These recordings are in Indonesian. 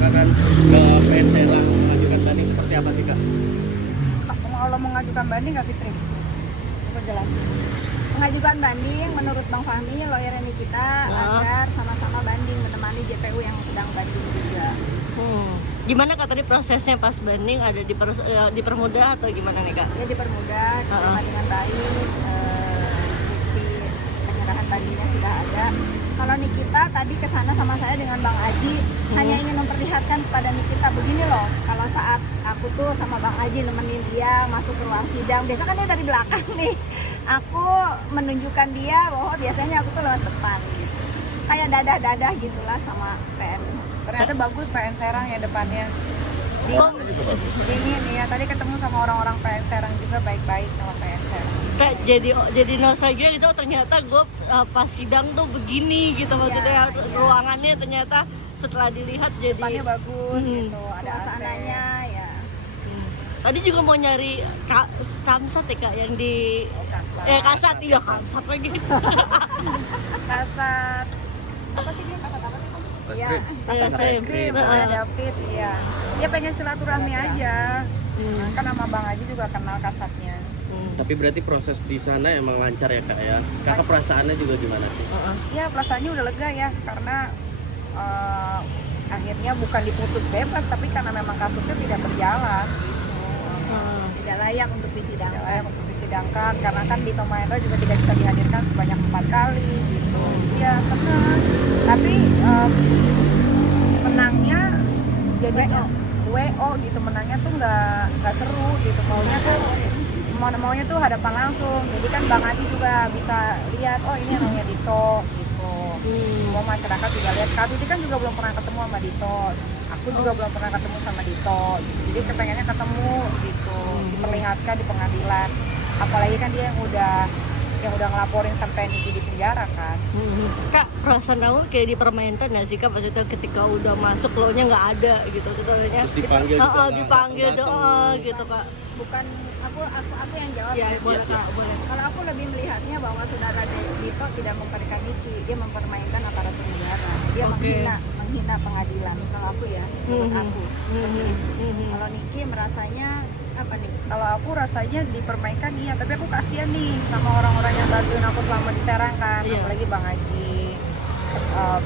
belakangan ke PN Serang mengajukan banding seperti apa sih Kak? Kalau mengajukan banding nggak Fitri? Aku jelasin. Mengajukan banding menurut Bang Fahmi, lawyer kita agar sama-sama banding menemani JPU yang sedang banding juga. Gimana Kak tadi prosesnya pas banding, ada dipermudah atau gimana nih Kak? Ya dipermudah, diterima dengan baik, bukti penyerahan bandingnya sudah ada. Kalau Nikita tadi kesana sama saya dengan Bang Aji, hanya ingin memperlihatkan kepada Nikita begini loh, kalau saat aku tuh sama Bang Aji nemenin dia masuk ke ruang sidang, biasa kan dia dari belakang nih, aku menunjukkan dia bahwa biasanya aku tuh lewat depan gitu. Kayak dadah-dadah gitulah sama PN. Ternyata bagus PN Serang ya depannya. Dingin ya, tadi ketemu sama orang-orang PN Serang juga baik-baik sama PN Serang. Kayak jadi nostalgia gitu, ternyata gue pas sidang tuh begini gitu, maksudnya ruangannya ternyata setelah dilihat jadi Depannya bagus gitu, ada suasananya ya. Tadi juga mau nyari Kamsat ya Kak yang di Kasat, iya Kamsat lagi. Kasat apa sih dia? Kasat apa sih? Iya, Kasat Reskrim, ada David, iya. Dia pengen silaturahmi aja. Kan sama Bang Haji juga kenal kasatnya. Tapi berarti proses di sana emang lancar ya Kak ya? Kakak perasaannya juga gimana sih? Ya perasaannya udah lega ya, karena akhirnya bukan diputus bebas, tapi karena memang kasusnya tidak berjalan gitu. Tidak layak untuk disidangkan. Tidak layak untuk disidangkan, karena kan Dito Mahendra juga tidak bisa dihadirkan sebanyak 4 kali gitu. Iya senang, tapi menangnya jadi WO gitu, menangnya tuh nggak seru gitu, maunya tuh hadapan langsung. Jadi kan Bang Adi juga bisa lihat, oh ini namanya Dito gitu. Semua masyarakat juga lihat. Kak Tuti kan juga belum pernah ketemu sama Dito, aku juga belum pernah ketemu sama Dito gitu. Jadi kepengennya ketemu gitu, diperlihatkan di pengadilan. Apalagi kan dia yang udah ngelaporin sampai Niki di penjara kan. Kak, perasaan kamu kayak dipermainkan nggak sih Kak? Maksudnya ketika udah masuk lo-nya nggak ada gitu, sebenarnya Terus dipanggil juga dipanggil gitu Kak. Bukan aku yang jawab Ya, ya. boleh Kak, boleh. Kalau aku lebih melihatnya bahwa saudara Dito tidak mempermainkan Niki, dia mempermainkan aparatur negara. Dia menghina pengadilan. Kalau aku ya, menurut aku. Kalau Niki merasanya apa nih? Kalau aku rasanya dipermainkan iya, tapi aku kasihan nih sama orang-orang yang bantuin aku selama di Serang kan, apalagi Bang Haji,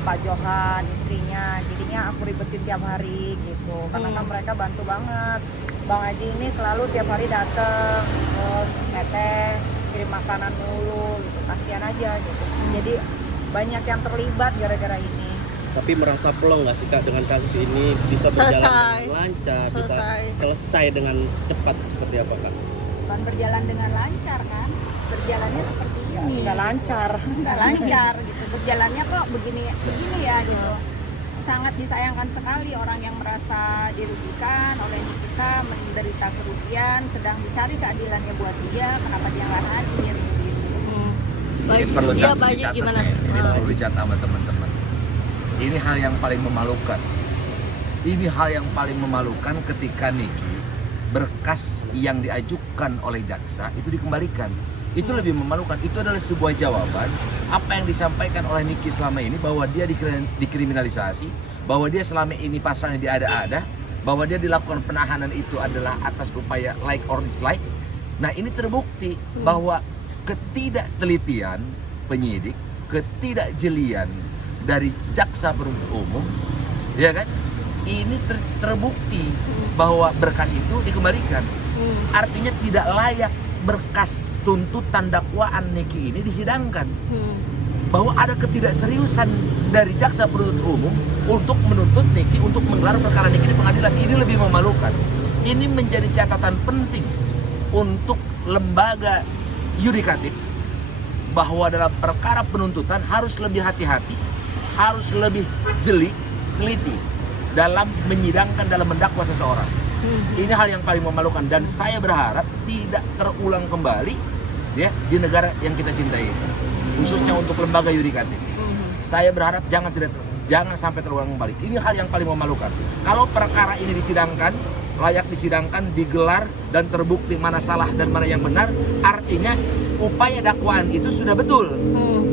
Pak Johan, istrinya. Jadinya aku ribetin tiap hari gitu, karena kan mereka bantu banget. Bang Haji ini selalu tiap hari dateng, terus teteh, kirim makanan mulu gitu, kasihan aja gitu. Jadi banyak yang terlibat gara-gara ini. Tapi merasa plong nggak sih Kak dengan kasus ini bisa berjalan dengan lancar, bisa selesai dengan cepat seperti apa Kak? Bukan berjalan dengan lancar kan, berjalannya seperti ini. Nggak lancar gitu, berjalannya kok begini ya gitu. Sangat disayangkan sekali orang yang merasa dirugikan oleh kita, menderita kerugian, sedang dicari keadilannya buat dia, kenapa dia nggak hadir gitu. Ini perlu dicatat gimana? Ini perlu dicatat sama teman-teman. Ini hal yang paling memalukan. Ini hal yang paling memalukan ketika Niki berkas yang diajukan oleh jaksa itu dikembalikan. Itu lebih memalukan. Itu adalah sebuah jawaban apa yang disampaikan oleh Niki selama ini, bahwa dia dikriminalisasi, bahwa dia selama ini pasalnya diada-ada, bahwa dia dilakukan penahanan itu adalah atas upaya like or dislike. Nah ini terbukti bahwa ketidaktelitian penyidik, ketidakjelian dari jaksa penuntut umum, ya kan? Ini terbukti bahwa berkas itu dikembalikan. Artinya tidak layak berkas tuntutan dakwaan Niki ini disidangkan. Bahwa ada ketidakseriusan dari jaksa penuntut umum untuk menuntut Niki untuk menggelar perkara Niki di pengadilan. Ini lebih memalukan. Ini menjadi catatan penting untuk lembaga yudikatif, bahwa dalam perkara penuntutan harus lebih hati-hati, harus lebih jeli, teliti dalam menyidangkan, dalam mendakwa seseorang. Ini hal yang paling memalukan, dan saya berharap tidak terulang kembali ya di negara yang kita cintai, khususnya untuk lembaga yudikatif. Saya berharap jangan sampai terulang kembali. Ini hal yang paling memalukan. Kalau perkara ini disidangkan, layak disidangkan, digelar, dan terbukti mana salah dan mana yang benar, artinya upaya dakwaan itu sudah betul,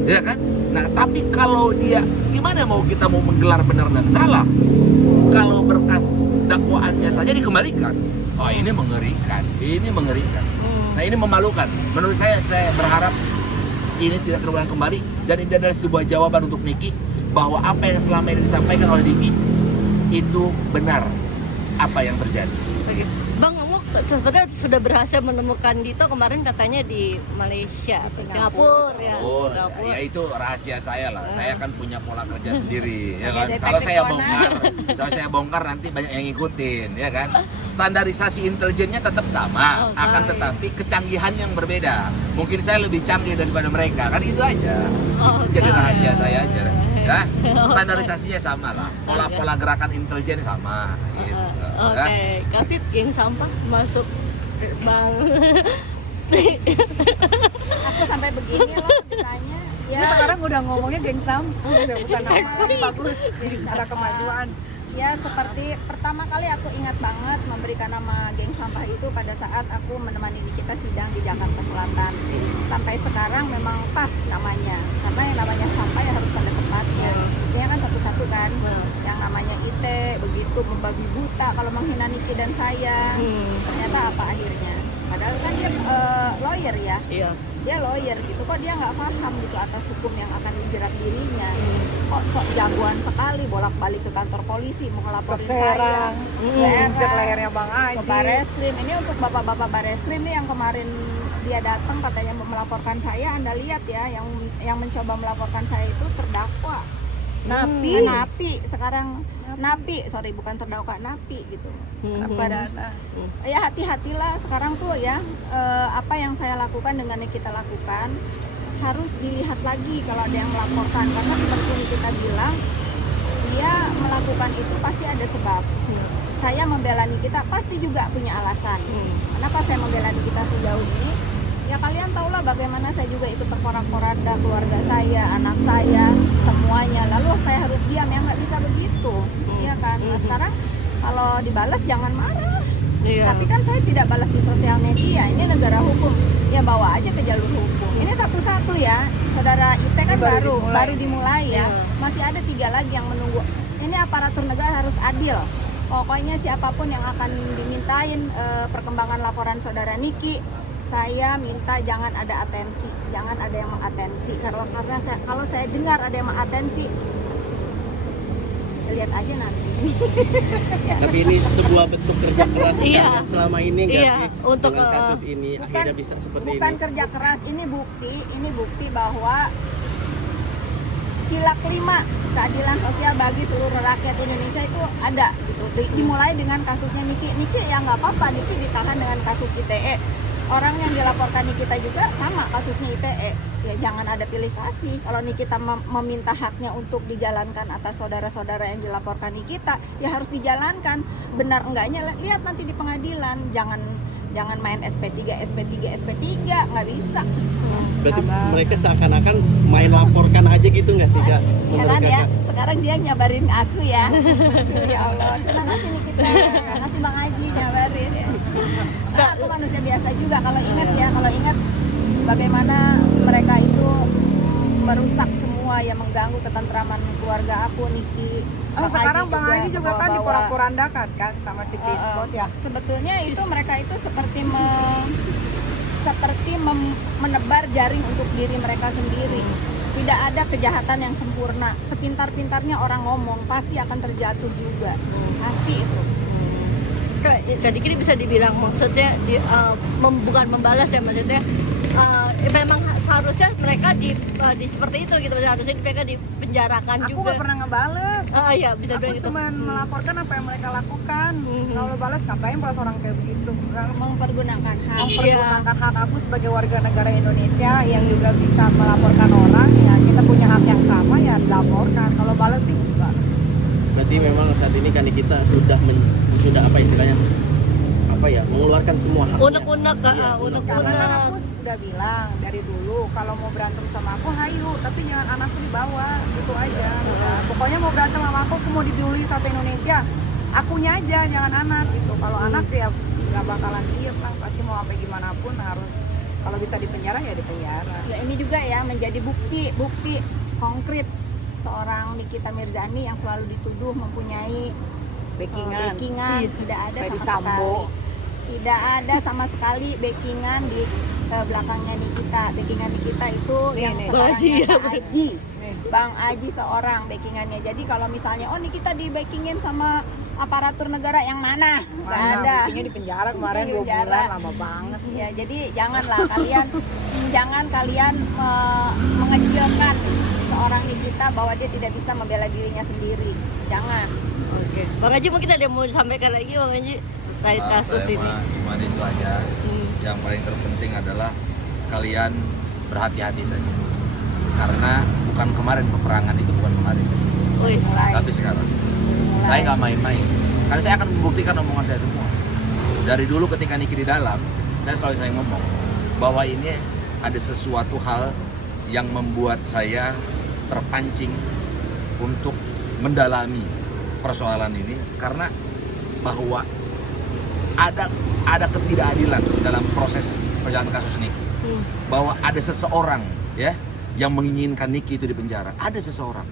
ya kan? Nah, tapi kalau dia gimana kita mau menggelar benar dan salah? Kalau saja dikembalikan. Oh, ini mengerikan, ini mengerikan. Nah, ini memalukan. Menurut saya berharap ini tidak terulang kembali, dan ini adalah sebuah jawaban untuk Niki bahwa apa yang selama ini disampaikan oleh Niki itu benar apa yang terjadi. Oke. Bang, kamu sebenarnya sudah berhasil menemukan Dito kemarin katanya di Malaysia, Singapura ya. Oh, Singapura. ya itu rahasia saya lah. Saya kan punya pola kerja sendiri, ya kan. detektif Kalau saya Conan. bongkar, kalau saya bongkar nanti banyak yang ngikutin, ya kan. Standarisasi intelijennya tetap sama, Oke. akan tetapi kecanggihan yang berbeda. Mungkin saya lebih canggih daripada mereka, kan itu aja. Oke. Jadi rahasia saya aja, ya. Standarisasinya sama lah, pola-pola gerakan intelijen sama, gitu. Oke, Ya. Kafit geng sampah masuk Bang. Aku sampai begini loh ditanya. Ya, Ya, sekarang udah ngomongnya geng sampah, udah bukan nama, tapi bagus, jadi ada kemajuan. ya seperti pertama kali aku ingat banget memberikan nama geng sampah itu pada saat aku menemani Nikita sidang di Jakarta Selatan. Sampai sekarang memang pas namanya, karena yang namanya sampah ya harus pada tempatnya. Dia kan satu-satu kan, yang namanya Ite begitu membabi buta kalau menghina Niki dan saya. Ternyata apa akhirnya? Padahal kan dia lawyer ya. Iya. Dia lawyer gitu, kok dia nggak paham gitu atas hukum yang akan dijerat dirinya. Kok sok jagoan sekali bolak-balik ke kantor polisi mau ngelaporin Keserang, saya. injek lehernya Bang Ke Aji. Bareskrim. Ini untuk bapak-bapak Bareskrim nih yang kemarin dia datang katanya mau melaporkan saya. Anda lihat ya, yang mencoba melaporkan saya itu terdakwa. Napi sekarang napi, sorry bukan terdakwa, napi gitu. Kenapa Dana? Ya hati-hatilah sekarang tuh ya, apa yang saya lakukan dengan yang kita lakukan harus dilihat lagi kalau ada yang melaporkan, karena seperti yang kita bilang dia melakukan itu pasti ada sebab. Saya membela Nikita pasti juga punya alasan. Kenapa saya membela Nikita sejauh ini? Ya kalian tahulah bagaimana saya juga ikut terporak-poranda keluarga saya, anak saya, semuanya. Lalu saya harus diam, ya nggak bisa begitu, iya kan? Nah, sekarang kalau dibalas jangan marah. Iya. Tapi kan saya tidak balas di sosial media, ini negara hukum, ya bawa aja ke jalur hukum. Ini satu-satu ya, saudara Ite kan Ini baru baru dimulai. dimulai ya, Iya. masih ada 3 lagi yang menunggu. Ini aparatur negara harus adil. Pokoknya siapapun yang akan dimintain perkembangan laporan saudara Niki, saya minta jangan ada atensi, jangan ada yang mengatensi. Karena kalau saya dengar ada yang mengatensi, lihat aja nanti. Tapi ini sebuah bentuk kerja keras Iya. kalian selama ini nggak Iya, sih untuk, dengan kasus ini bukan- akhirnya bisa seperti Bukan ini. kerja keras, ini bukti bahwa sila kelima keadilan sosial bagi seluruh rakyat Indonesia itu ada gitu. Dimulai dengan kasusnya Niki ya nggak apa-apa, Niki ditahan dengan kasus ITE. Orang yang dilaporkan Nikita juga sama kasusnya ITE. Ya jangan ada pilih kasih. Kalau Nikita meminta haknya untuk dijalankan atas saudara-saudara yang dilaporkan Nikita, ya harus dijalankan. Benar enggaknya lihat nanti di pengadilan. Jangan main SP3 nggak bisa. Berarti mereka seakan-akan main laporkan aja gitu nggak sih Kak? Menurut Heran ya, Kakak? sekarang dia nyabarin aku ya. Ya Allah, terima kasih Nikita. Terima kasih Bang Aji nyabarin ya. Nah, aku manusia biasa juga kalau ingat bagaimana mereka itu merusak semua yang mengganggu ketentraman keluarga aku, Niki. Sekarang Bang Aji juga kan bawa-bawa. diporak-porandakan kan sama si Piskot ya. Sebetulnya itu mereka itu seperti menebar jaring untuk diri mereka sendiri. Tidak ada kejahatan yang sempurna. Sepintar-pintarnya orang ngomong pasti akan terjatuh juga. Pasti itu. Jadi ini bisa dibilang maksudnya bukan membalas ya, maksudnya memang seharusnya mereka di seperti itu gitu, seharusnya mereka dipenjarakan Aku juga. nggak pernah ngebales. Iya bisa Aku bilang gitu. cuma melaporkan apa yang mereka lakukan. Kalau balas ngapain balas orang kayak begitu? Mempergunakan hak. Mempergunakan hak aku sebagai warga negara Indonesia yang juga bisa melaporkan orang, ya kita punya hak yang sama ya dilaporkan. Kalau balas sih enggak. Berarti memang saat ini kan kita sudah apa istilahnya mengeluarkan semua haknya. Unek-unek Iya, unek-unek. Karena aku udah bilang dari dulu kalau mau berantem sama aku hayu, tapi jangan anakku dibawa, gitu aja. Udah. Pokoknya mau berantem sama aku mau dibully satu Indonesia, akunya aja jangan anak gitu. Kalau anak ya nggak bakalan diem lah, pasti mau sampai gimana pun harus, kalau bisa dipenjara ya dipenjara. Ya, ini juga ya menjadi bukti konkret seorang Nikita Mirzani yang selalu dituduh mempunyai backingan. Backingan tidak ada Kayak di sama Sambo. sekali. Tidak ada sama sekali backingan di belakangnya Nikita. Backingan Nikita itu yang nih. sekarang Bang Aji ya, Bang Aji. Bang Aji seorang backingannya. Jadi kalau misalnya oh Nikita di backingin sama aparatur negara yang mana? Nggak ada. Buktinya di penjara kemarin Di 2 penjara. bulan, lama banget. Ya, jadi janganlah kalian mengecilkan seorang Nikita bahwa dia tidak bisa membela dirinya sendiri. Jangan. Oke. Bang Haji mungkin ada yang mau disampaikan lagi Bang Haji terkait kasus Saya ini. mah cuma itu aja. Yang paling terpenting adalah kalian berhati-hati saja. Karena bukan kemarin peperangan itu bukan kemarin, Wis. tapi sekarang. Saya nggak main-main. Karena saya akan membuktikan omongan saya semua. Dari dulu ketika Niki di dalam, saya selalu ngomong bahwa ini ada sesuatu hal yang membuat saya terpancing untuk mendalami persoalan ini karena bahwa ada ketidakadilan dalam proses perjalanan kasus Niki. Bahwa ada seseorang ya yang menginginkan Niki itu di penjara. Ada seseorang.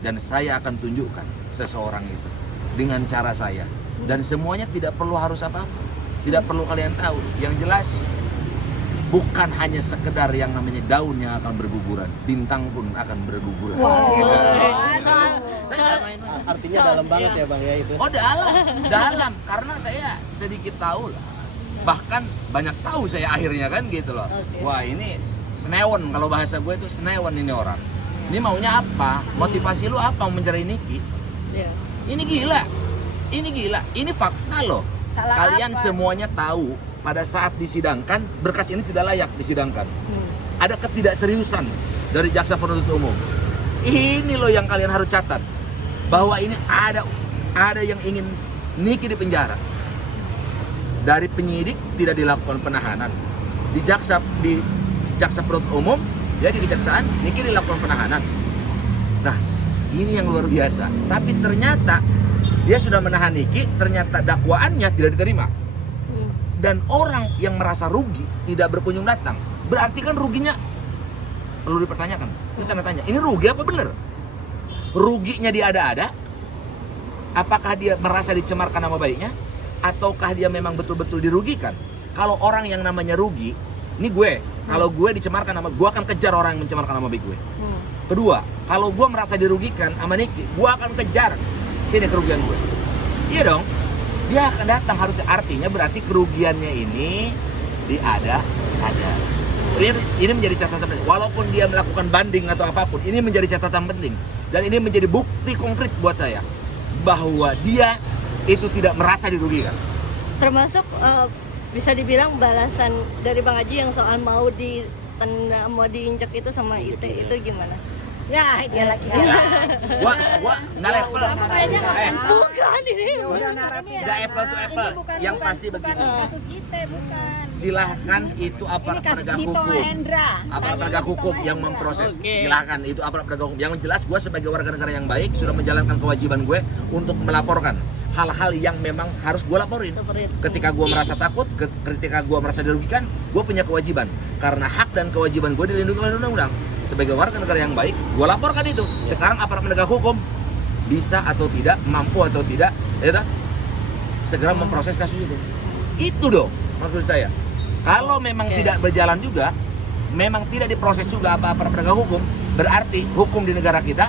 Dan saya akan tunjukkan seseorang itu dengan cara saya. Dan semuanya tidak perlu harus apa-apa. Tidak perlu kalian tahu. Yang jelas bukan hanya sekedar yang namanya daun yang akan berguguran, bintang pun akan berguguran. Artinya dalam banget ya Bang ya itu. Oh dalam karena saya sedikit tahu lah. Bahkan banyak tahu saya akhirnya kan gitu loh. Wah ini senewan, kalau bahasa gue itu senewan ini orang. Ini maunya apa? Motivasi lu apa mencari Niki? Iya. Ini gila. Ini fakta loh. Salah Kalian apa? semuanya tahu pada saat disidangkan berkas ini tidak layak disidangkan. Ada ketidakseriusan dari jaksa penuntut umum. Ini loh yang kalian harus catat. Bahwa ini ada yang ingin Niki di penjara. Dari penyidik tidak dilakukan penahanan. Di jaksa penuntut umum, ya di kejaksaan Niki dilakukan penahanan. Nah, ini yang luar biasa. Tapi ternyata dia sudah menahan Niki, ternyata dakwaannya tidak diterima. Dan orang yang merasa rugi tidak berkunjung datang. Berarti kan ruginya perlu dipertanyakan. Ini tanda tanya. Ini rugi apa benar? Ruginya dia ada-ada? Apakah dia merasa dicemarkan nama baiknya? Ataukah dia memang betul-betul dirugikan? Kalau orang yang namanya rugi, ini gue. Kalau gue dicemarkan nama, gue akan kejar orang yang mencemarkan nama baik gue. Kedua, kalau gue merasa dirugikan sama Niki, gue akan kejar sini kerugian gue. Iya dong. Dia akan datang harus, artinya berarti kerugiannya ini ada. Ini menjadi catatan penting. Walaupun dia melakukan banding atau apapun, ini menjadi catatan penting. Dan ini menjadi bukti konkret buat saya bahwa dia itu tidak merasa dirugikan. Termasuk bisa dibilang balasan dari Bang Haji yang soal mau diinjak itu sama Ite itu gimana? Ya, dia lagi. Gua nggak level. Bukan ini. Nggak apple to apple. Yang pasti begini. Kasus IT bukan. Silahkan itu aparat penegak hukum. Aparat penegak hukum yang memproses. Silahkan itu aparat penegak hukum. Yang jelas gue sebagai warga negara yang baik sudah menjalankan kewajiban gue untuk melaporkan hal-hal yang memang harus gue laporin. Ketika gue merasa takut, ketika gue merasa dirugikan, gue punya kewajiban. Karena hak dan kewajiban gue dilindungi oleh undang-undang. Sebagai warga negara yang baik, gue laporkan itu. Sekarang aparat penegak hukum bisa atau tidak, mampu atau tidak, ya segera memproses kasus itu. Itu dong maksud saya. Kalau memang tidak berjalan juga, memang tidak diproses juga apa-apa penegak hukum, berarti hukum di negara kita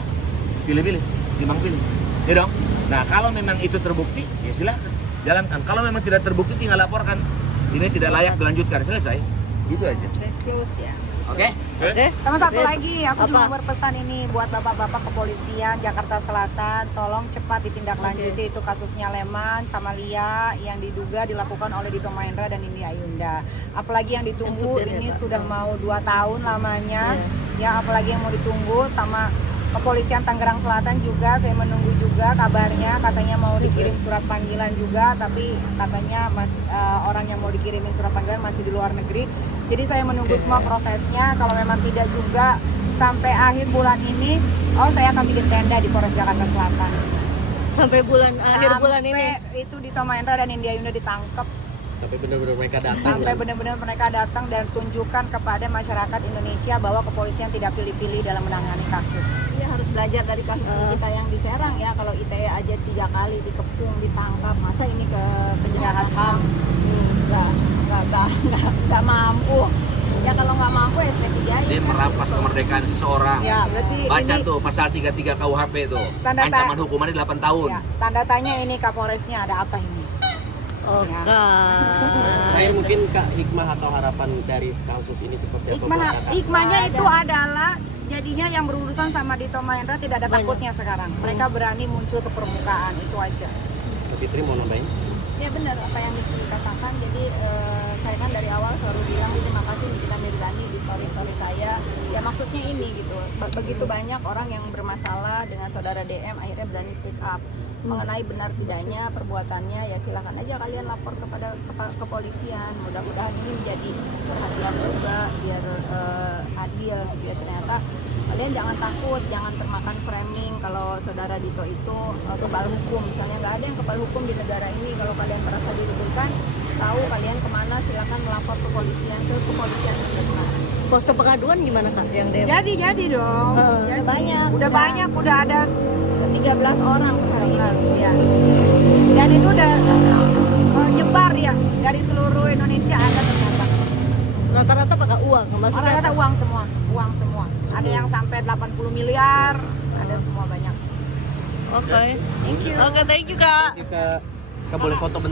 pilih-pilih, timbang pilih. Ya dong. Nah, kalau memang itu terbukti, ya silakan jalankan. Kalau memang tidak terbukti, tinggal laporkan. Ini tidak layak dilanjutkan, selesai. Itu aja. Close ya. Oke? Sama satu lagi, aku Apa? juga berpesan ini buat bapak-bapak kepolisian Jakarta Selatan, tolong cepat ditindaklanjuti itu kasusnya Leman sama Lia yang diduga dilakukan oleh Dito Mahendra dan Indi Ayunda. Apalagi yang ditunggu Yang supir ya, ini Pak? sudah mau 2 tahun lamanya. Ya, apalagi yang mau ditunggu sama kepolisian Tangerang Selatan juga, saya menunggu juga kabarnya, katanya mau dikirim surat panggilan juga, tapi katanya orang yang mau dikirimin surat panggilan masih di luar negeri. Jadi saya menunggu semua prosesnya. Kalau memang tidak juga sampai akhir bulan ini, saya akan bikin tenda di Polres Jakarta Selatan. Sampai akhir bulan ini. Sampai itu Dito Mahendra dan Indi Ayunda ditangkap. Sampai benar-benar mereka datang. Sampai benar-benar mereka datang dan tunjukkan kepada masyarakat Indonesia bahwa kepolisian tidak pilih-pilih dalam menangani kasus. Dia harus belajar dari kasus kita yang di Serang ya. Kalau ITE aja 3 kali dikepung, ditangkap, masa ini ke kejahatan HAM nggak mampu. Ya kalau nggak mampu SP3 ya. Dia merampas kemerdekaan seseorang. Ya, berarti Baca ini tuh pasal 33 KUHP tuh. Tanda- Ancaman hukumannya 8 tahun. ya, tanda tanya ini Kapolresnya ada apa ini? Oke. Terakhir mungkin Kak, hikmah atau harapan dari kasus ini seperti apa buat Kakak? Hikmahnya itu adalah jadinya yang berurusan sama Dito Mahendra tidak ada Banyak. takutnya sekarang. Mereka berani muncul ke permukaan, itu aja. Mbak Fitri mau nambahin? Ya benar apa yang dikatakan. Jadi saya kan dari awal selalu bilang terima kasih Nikita Mirzani di story saya. Ya maksudnya ini gitu. Begitu banyak orang yang bermasalah dengan saudara DM akhirnya berani speak up mengenai benar tidaknya perbuatannya. Ya silakan aja kalian lapor kepada kepolisian. Mudah-mudahan ini menjadi perhatian juga biar adil gitu ya. Ternyata kalian jangan takut, jangan termakan framing kalau saudara Dito itu kebal hukum. Misalnya nggak ada yang kebal hukum di negara ini. Kalau kalian merasa dirugikan, tahu kalian kemana, silakan melapor ke kepolisian terdekat. Posko pengaduan gimana Kak yang DM? Jadi dong. Udah banyak. Udah banyak, udah ada 13 orang hari ini. ya. Dan itu udah nyebar ya dari seluruh Indonesia ada ternyata. Rata-rata pakai uang, maksudnya Rata-rata uang semua. Ada yang sampai 80 miliar, ada semua banyak. Oke. Thank you. Oke, thank you Kak. Kak boleh foto bentar?